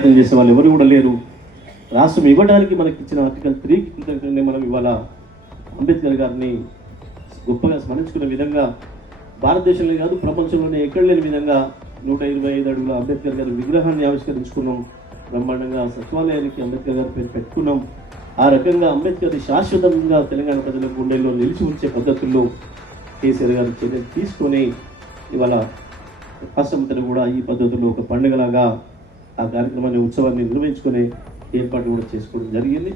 ప్రయత్నం చేసే వాళ్ళు ఎవరు కూడా లేరు. రాష్ట్రం ఇవ్వడానికి మనకి ఇచ్చిన ఆర్టికల్ 3కి మనం ఇవాళ అంబేద్కర్ గారిని గొప్పగా స్మరించుకునే విధంగా భారతదేశంలో కాదు ప్రపంచంలోనే ఎక్కడ లేని విధంగా 125 అడుగుల అంబేద్కర్ గారి విగ్రహాన్ని ఆవిష్కరించుకున్నాం. బ్రహ్మాండంగా సచివాలయానికి అంబేద్కర్ గారి పేరు పెట్టుకున్నాం. ఆ రకంగా అంబేద్కర్ శాశ్వతంగా తెలంగాణ ప్రజల గుండెల్లో నిలిచి ఉంచే పద్ధతుల్లో కేసీఆర్ గారు చర్యలు తీసుకొని ఇవాళ రాష్ట్రమంతటా కూడా ఈ పద్ధతుల్లో ఒక పండుగలాగా ఆ కార్యక్రమాన్ని ఉత్సవాన్ని నిర్వహించుకునే ఏర్పాటు కూడా చేసుకోవడం జరిగింది.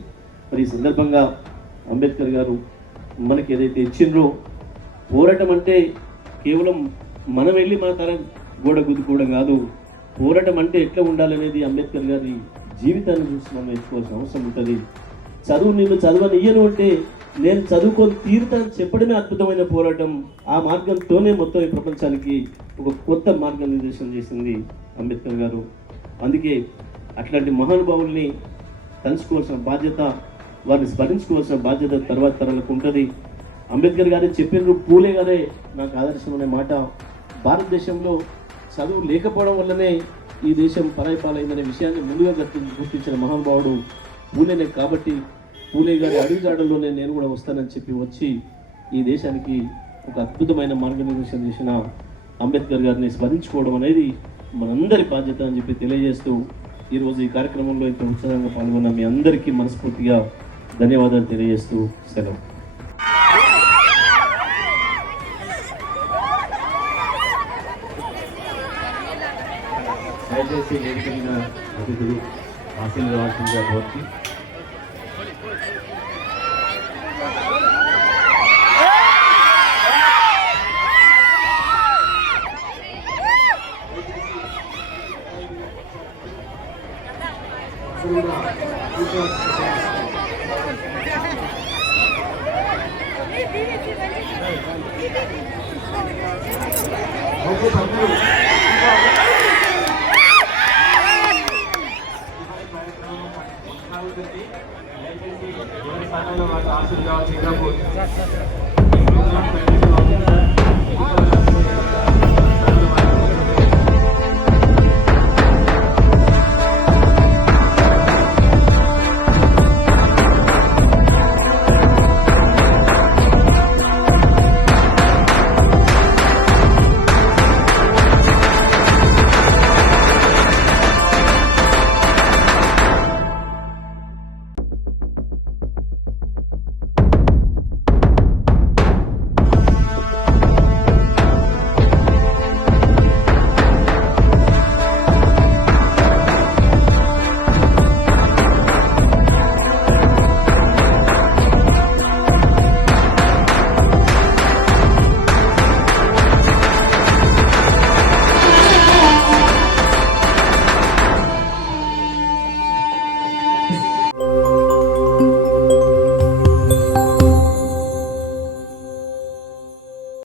మరి ఈ సందర్భంగా అంబేద్కర్ గారు మనకి ఏదైతే ఇచ్చిండ్రో, పోరాటం అంటే కేవలం మనం వెళ్ళి మన తరం గోడ గుద్దుకోవడం కాదు. పోరాటం అంటే ఎట్లా ఉండాలనేది అంబేద్కర్ గారి జీవితాన్ని చూసి మనం నేర్చుకోవాల్సిన అవసరం ఉంటుంది. చదువు నిన్ను చదవనియ్యను అంటే నేను చదువుకొని తీరుతాను చెప్పడమే అద్భుతమైన పోరాటం. ఆ మార్గంతోనే మొత్తం ఈ ప్రపంచానికి ఒక కొత్త మార్గనిర్దేశం చేసింది అంబేద్కర్ గారు. అందుకే అట్లాంటి మహానుభావుల్ని తలుచుకోవాల్సిన బాధ్యత, వారిని స్మరించుకోవాల్సిన బాధ్యత తర్వాత తరాలకు ఉంటుంది. అంబేద్కర్ గారే చెప్పినారు, పూలే గారే నాకు ఆదర్శం అనే మాట. భారతదేశంలో చదువు లేకపోవడం వల్లనే ఈ దేశం పరాయిపాలైందనే విషయాన్ని ముందుగా గుర్తించిన మహానుభావుడు పూలేనే. కాబట్టి పూలే గారి అడుగుజాడల్లోనే నేను కూడా వస్తానని చెప్పి వచ్చి ఈ దేశానికి ఒక అద్భుతమైన మార్గనిర్దేశం చేసిన అంబేద్కర్ గారిని స్మరించుకోవడం అనేది మనందరి బాధ్యత అని చెప్పి తెలియజేస్తూ ఈరోజు ఈ కార్యక్రమంలో ఇంత ఉత్సాహంగా పాల్గొన్న మీ అందరికీ మనస్ఫూర్తిగా ధన్యవాదాలు తెలియజేస్తూ సెలవు. దయచేసి వేదికైన అతిథులు ఆశీర్వాదాల్సిందిగా కోరి ఆశీర్వాదాలు